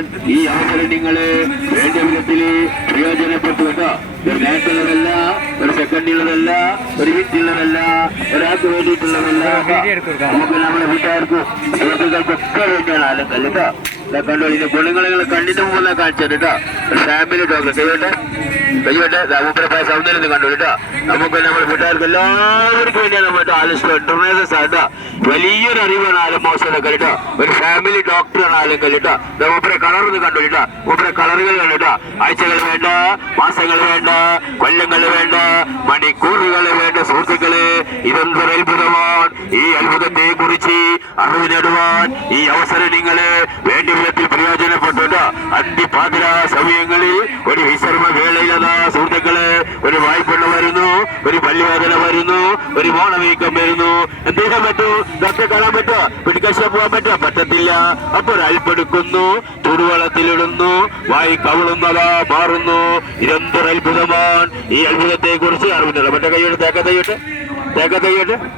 നേടുവാൻ ഈ അവസരം നിങ്ങള് വേണ്ട വിധത്തിൽ പ്രയോജനപ്പെട്ടു കേട്ടോ. ഒരു മാച്ചുള്ളതല്ല, ഒരു സെക്കൻഡുള്ളതല്ല, ഒരു മിനിറ്റുള്ളതല്ല, ഒരാൾക്ക് വേണ്ടിയിട്ടുള്ളതല്ല. നമുക്ക് നമ്മുടെ വീട്ടുകാർക്കും സുഹൃത്തുക്കൾക്കൊക്കെ വേണ്ടിയാണ് ആലക്കല്ല് കേട്ടോ. കണ്ടോ, ഇതിന്റെ ഗുണങ്ങൾ കണ്ണിന്റെ മുമ്പ് കാണിച്ചത് കേട്ടോ. ഒരു ഫാമിലി ഡോക്ടർ കഴിയട്ടെ മൂപ്പരപ്പായ സൗന്ദര്യം കണ്ടു കേട്ടോ. നമുക്ക് നമ്മുടെ വീട്ടുകാർക്ക് എല്ലാവർക്കും വേണ്ടിയാണ് നമ്മുടെ ആലസ്റ്റോ ഇന്റർനാഷണൽ കേട്ടോ. വലിയൊരു അറിവാണ് ആലമോശമൊക്കെ കേട്ടോ. ഒരു ഫാമിലി ഡോക്ടറാണ് ആലക്കല്ല് കേട്ടോ. മൂപ്പരെ കളർ കണ്ടു കേട്ടോ. മൂപ്പരെ കളറുകൾ കണ്ടു കേട്ടോ. ആഴ്ചകൾ വേണ്ട, മാസങ്ങൾ വേണ്ട, കൊല്ലങ്ങൾ വേണ്ട, മണിക്കൂറുകൾ വേണ്ട. സുഹൃത്തുക്കളെ, ഇതെന്തൊരു അത്ഭുതമാണ്. ഈ അത്ഭുതത്തെ കുറിച്ച് അറിവ് നേടുവാൻ ഈ അവസരം നിങ്ങള് വേണ്ട വിധത്തിൽ പ്രയോജനപ്പെട്ടു കേട്ടോ. അന്തിപാതിര സമയങ്ങളിൽ ഒരു വിശ്രമ വേളയിലതാ സുഹൃത്തുക്കളെ, ഒരു വായ്പെണ്ണ വരുന്നു, ഒരു പല്ലുവേദന വരുന്നു, ഒരു മോണവീക്കം വരുന്നു. എന്ത് ചെയ്യാൻ പറ്റും? ഡോക്ടറെ കാണാൻ പറ്റുമോ? പിടിക്കശ പോകാൻ പറ്റുമോ? പറ്റത്തില്ല. അപ്പോൾ അൽപ്പെടുക്കുന്നു, ചൂടുവെള്ളത്തിലിടുന്നു, വായി കവിളുന്നതാ മാറുന്നു. ഇതെന്തൊരു അത്ഭുതമാണ്. ഈ അത്ഭുതത്തെ കുറിച്ച് അറിവുന്നില്ല. മറ്റേ കൈയോട്ട് തേക്കത്തയ്യോട്ട്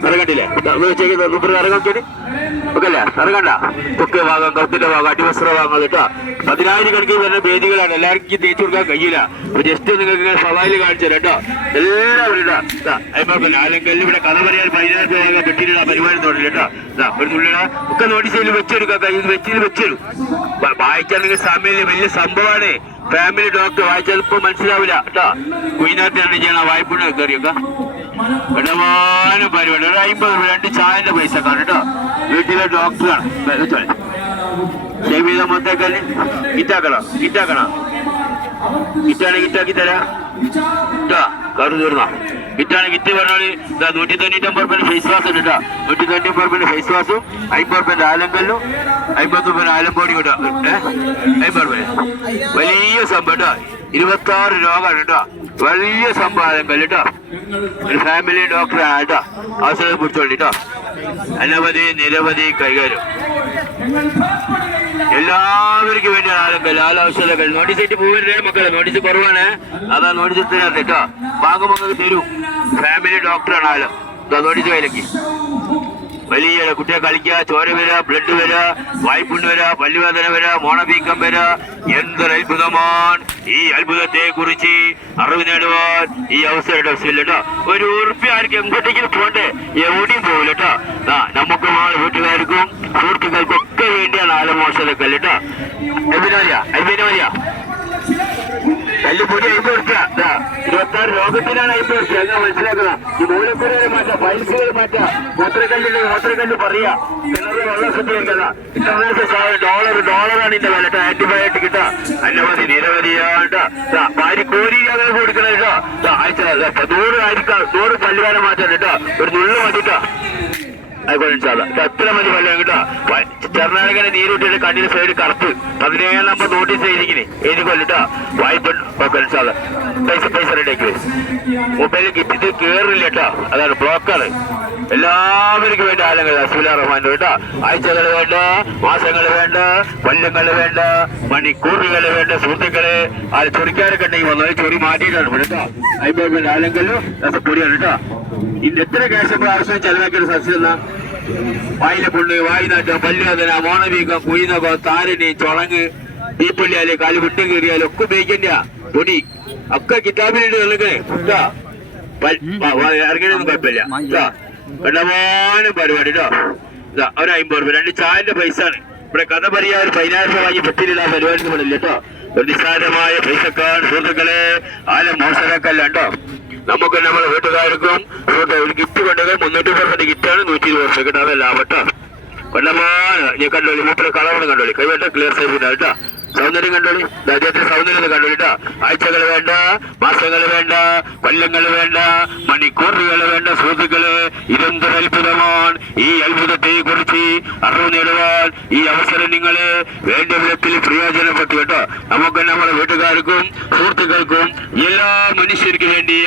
ഇറങ്ങണ്ടില്ലേ? ഇറങ്ങി ഒക്കെല്ല ഇറങ്ങണ്ട. തൊക്കെ ഭാഗം, കൗത്തിന്റെ ഭാഗം, അടിവസ്ത്ര ഭാഗങ്ങൾ കേട്ടോ. 10,000 വരുന്ന വേദികളാണ്. എല്ലാവർക്കും തേച്ചു കൊടുക്കാൻ കഴിയില്ല. ജസ്റ്റ് നിങ്ങൾക്ക് സവായിൽ കാണിച്ചു തരാം കേട്ടോ. എല്ലാവരും അതിപ്പോ ആരെങ്കിലും ഇവിടെ കഥ പറയാൻ 15,000 പെട്ടിയിലുള്ള പരിപാടി തുടങ്ങി കേട്ടോ. ഒരു തുള്ളിട ഒക്കെ നോട്ടീസിൽ വെച്ചെടുക്കാം. വെച്ചിൽ വെച്ചെടും. വായിച്ചാൽ നിങ്ങൾ സമയം വലിയ സംഭവമാണ്. ഫാമിലി ഡോക്ടർ വായിച്ചാൽ ഇപ്പൊ മനസ്സിലാവില്ല കേട്ടോ. കുയിനകത്ത് എന്ത് ചെയ്യണം? വായ്പുണ്യം കയറിയൊക്കെ ഇടമാനം പരിപാടി. ഒരു 50 രൂപ 2 ചായന്റെ പൈസ കാണും കേട്ടോ. വീട്ടിലെ ഡോക്ടറാണ്. ഷെയ്ബീത മൊത്തക്കല്ല് കിറ്റാക്കണം. കിറ്റാക്കി തരാം കേട്ടോ. കറു തീർന്ന കിറ്റാണ്. കിറ്റ് പറഞ്ഞാല് 199 രൂപ ഫേസ് വാഷ് ഉണ്ട് കേട്ടോ. 199 രൂപ ഫേസ് വാഷും 50 രൂപ ആലങ്കല്ലും 50 രൂപ ആലമ്പോടി കേട്ടോ. 50 രൂപ വലിയ സംഭവം കേട്ടോ. 26 രോഗമാണ് കേട്ടോ. വലിയ സംഭവം ആലങ്കല്ല് കേട്ടോ. ഒരു ഫാമിലി ഡോക്ടറാണ് കേട്ടോ. അവസരം പിടിച്ചോളി കേട്ടോ. അനവധി നിരവധി കൈകാര്യം എല്ലാവർക്കും വേണ്ടി ആലങ്കല്ല്. ആവശ്യമൊക്കെ നോട്ടീസ് ആയിട്ട് പോകരുതേ മക്കളെ. നോട്ടീസ് കുറവാണ്. അതാ നോട്ടീസ് കേട്ടോ. ഭാഗമൊക്കെ തരൂ. ഫാമിലി ഡോക്ടറാണ് ആലം. നോട്ടീസ് കയ്യിലേക്ക്. വലിയ കുട്ടിയെ കളിക്കുക, ചോര വരിക, ബ്ലഡ് വരിക, വായ്പുണ്ണ് വരിക, പല്ലുവേദന വരിക, മോണവീക്കം വരിക. എന്തൊരു അത്ഭുതമാണ്. ഈ അത്ഭുതത്തെ കുറിച്ച് അറിവ് നേടുവാൻ ഈ അവസരം കേട്ടോ. ഒരു ഉറുപ്പ്യ ആർക്കും എങ്ങോട്ടേക്കും പോണ്ടേ, എവിടെയും പോകില്ല കേട്ടോ. നമുക്ക് വീട്ടുകാർക്കും സുഹൃത്തുക്കൾക്കും ഒക്കെ വേണ്ടിയാണ് ആലമോശമൊക്കെ കേട്ടോ. അഭിനയ കല്ലുപൊടി 50 ഉറുപ്പ്യ. 26 രോഗത്തിനാണ് 50 ഉറുപ്പ്യ. അങ്ങനെ മനസ്സിലാക്കണം. ഈ മൂലക്കുരയെ മാറ്റാം, പൈസകൾ മാറ്റാം. മൂത്രക്കല്ല് പറയാ. കിണറ് വെള്ളം ശുദ്ധീകരിക്കുക. ഇന്റർനാഷണൽ ഡോളറാണ് ഇതിന്റെ വില. ആന്റിബയോട്ടിക് കിട്ടാ. അനവധി നിരവധിയാണ്ട് കോരി അങ്ങനെ കൊടുക്കണ കേട്ടോ. ആഴ്ച 100 പല്ലുകാലം മാറ്റാൻ കേട്ടോ. ഒരു നുള്ളു മതിട്ടോ. ആയിക്കോട്ടെ. എത്ര മതി പല്ലാണ് കേട്ടോ. ചെറുനാടകനെ നീരൂട്ടിയുടെ കണ്ണിന് സൈഡ് കറുപ്പ് 17 നമ്പർ നോട്ടീസ് എഴുതിക്കൊല്ലിട്ടോ. വായ്പ പൈസ റെഡിയാക്കി വരും. മൊബൈലിൽ കിട്ടിട്ട് കേറില്ല കേട്ടോ. അതാണ് ബ്ലോക്കാണ്. എല്ലാവർക്കും വേണ്ട ആലങ്ങൾ അസ്മിലാ റഹ്മാൻ കേട്ടോ. ആഴ്ചകൾ വേണ്ട, മാസങ്ങൾ വേണ്ട, കൊല്ലങ്ങൾ വേണ്ട, മണിക്കൂറുകൾ വേണ്ട. സുഹൃത്തുക്കളെ, ആ ചൊറിക്കാരൊക്കെ ഉണ്ടെങ്കിൽ വന്നത് ചൊറി മാറ്റിയിട്ടാണ് കേട്ടോ. അതിപ്പോ ആലെങ്കിലും പൊടിയാണ് കേട്ടോ. ഇന്ന് എത്ര ക്യാഷ് നമ്മൾ ആവശ്യം ചെലവാക്കിയ സസ്യം വായിലെ പുണ്ണ്, വായിനാറ്റം, പല്ലുവേദന, മോണവീക്കം, കുയിനകം, താരന്, ചുളങ്ങ്, തീപ്പള്ളിയാല്, കാല് വിട്ടും കയറിയാലും ഒക്കെ ഉപയോഗിക്കണ്ട പൊടി ഒക്കെ കിതാബിലുണ്ട്. നിൽക്കണേ ഇറങ്ങണൊന്നും കുഴപ്പമില്ല കേട്ടോ. കണ്ടമാനം പരിപാടി കേട്ടോ. ഒരു 50 രൂപ 2 ചായന്റെ പൈസ ആണ്. ഇവിടെ കഥ പറയാ. ഒരു 10,000 രൂപ വാങ്ങി പറ്റില്ല പരിപാടി നമ്മളില്ല കേട്ടോ. ഒരു നിസ്സാരമായ പൈസക്കാണ് സുഹൃത്തുക്കളെ. ആലം മോശമാക്കല്ല കേട്ടോ. നമുക്ക് നമ്മുടെ വീട്ടുകാർക്കും ഒരു ഗിഫ്റ്റ് കൊണ്ടുപോയി 300 ഗിഫ്റ്റാണ് 120 വർഷം കേട്ടോ. അതല്ല ആവട്ടോ. കൊല്ലമാണ് ഞാൻ കണ്ടോളി. മൂപ്പര കളറാണ് കണ്ടോളി. കൈവേട്ട ക്ലിയർ സൈബില്ല കേട്ടോ. സൗന്ദര്യം കണ്ടോളി. അദ്ദേഹത്തിന്റെ സൗന്ദര്യം കണ്ടോളി കേട്ടോ. ആഴ്ചകൾ വേണ്ട, മാസങ്ങൾ വേണ്ട, കൊല്ലങ്ങൾ വേണ്ട, മണിക്കൂറുകൾ വേണ്ട. സുഹൃത്തുക്കളെ, ഇതെന്തൊരു അത്ഭുതമാണ്. ഈ അത്ഭുതത്തെ കുറിച്ച് അറിവ് നേടുവാൻ ഈ അവസരം നിങ്ങള് വേണ്ട വിധത്തിൽ പ്രയോജനപ്പെട്ടു കേട്ടോ. നമുക്ക് നമ്മുടെ വീട്ടുകാർക്കും സുഹൃത്തുക്കൾക്കും എല്ലാ മനുഷ്യർക്കും വേണ്ടിയ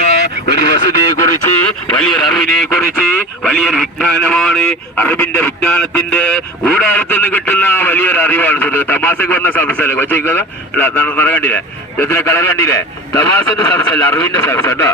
ഒരു വസ്തുതയെ കുറിച്ച്, വലിയൊരു അറിവിനെ കുറിച്ച്, വലിയൊരു വിജ്ഞാനമാണ്. അറിവിന്റെ വിജ്ഞാനത്തിന്റെ കൂടാരത്തിൽ നിന്ന് കിട്ടുന്ന വലിയൊരു അറിവാണ്. തമാശക്ക് വന്ന സദസ്സല്ല കൊച്ചിക്കുന്നത്. കണ്ടില്ലേ? കളർ കണ്ടില്ലേ? തമാശന്റെ സദസ്സല്ല, അറിവിന്റെ സദസ്സ് കേട്ടോ.